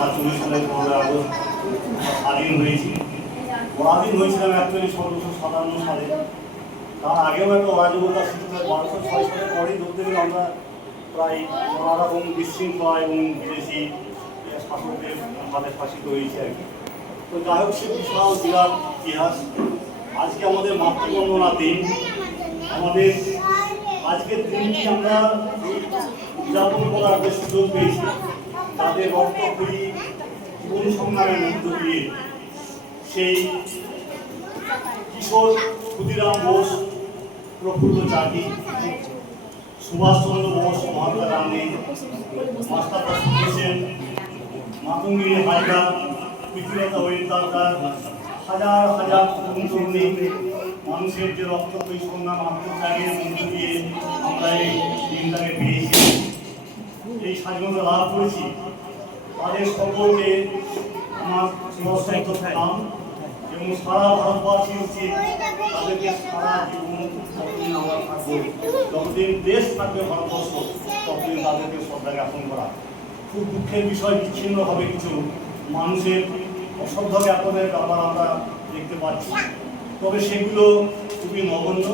1947 সালের 15 আগস্ট স্বাধীন হয়েছি। পরাধীন হয়েছিলাম অ্যাকচুয়ালি 1757 সালে। তার আগেও একটা অরাজকতা সৃষ্টি হয়। 1206 সালের পরেই ধরতে গেলে আমরা প্রায় নানা রকম বিশৃঙ্খলা এবং বিদেশি শাসকদের হাতে শাসিত হয়েছে আর কি। তো যাই হোক, সে বিশাল বিরাট ইতিহাস। আজকে আমাদের মাতৃবন্দনা দিন। আমাদের আজকের দিনটি আমরা উদযাপন করার যে সুযোগ পেয়েছি, তাদের রক্তক্ষয়ী জীবন সংগ্রামের মধ্য দিয়ে সেই কিশোর ক্ষুদিরাম বোস, প্রফুল্ল চাকি, সুভাষচন্দ্র বোস, মহাত্মা গান্ধী, মাস্টার সেন, মাতঙ্গিনী হাজরা, প্রীতিলতা ওয়েদার, হাজার হাজার তরুণ মানুষের যে রক্তক্ষয়ী সংগ্রাম আত্মত্যাগের মধ্য দিয়ে আমরা এই দিনটাকে পেয়েছি, এই স্বাধীনতা লাভ করেছি। তাদের সকলকে আমার সশ্রদ্ধ প্রণাম এবং সারা ভারতবাসী উচিত তাদেরকে সারা জীবন যতদিন আমরা থাকবো, যতদিন দেশ থাকবে ভারতবর্ষ, ততদিন তাদেরকে শ্রদ্ধা জ্ঞাপন করা। খুব দুঃখের বিষয়, বিচ্ছিন্নভাবে কিছু মানুষের অশ্রদ্ধা জ্ঞাপনের ব্যাপার আমরা দেখতে পাচ্ছি, তবে সেগুলো খুবই নগণ্য।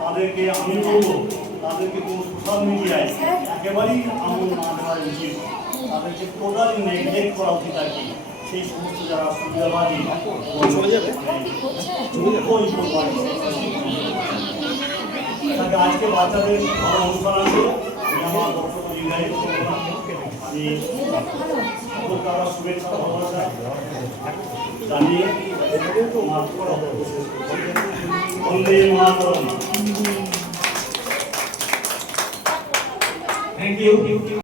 তাদেরকে আমি বলবো, তাদেরকে কোনো সোশ্যাল মিডিয়ায় একেবারেই আমল না দেওয়া উচিত, তাদেরকে টোটালি নেগলেক্ট করা উচিত আর কি। সেই সমস্ত যারা সুবিধাবাদী আজকে বাচ্চাদের ভালো অনুষ্ঠান আছে, আমি আমার বক্তব্য দীর্ঘায়িত করব না। আমি তারা শুভেচ্ছা ভালোবাসা জানিয়ে বন্দে মাতরম। Thank you.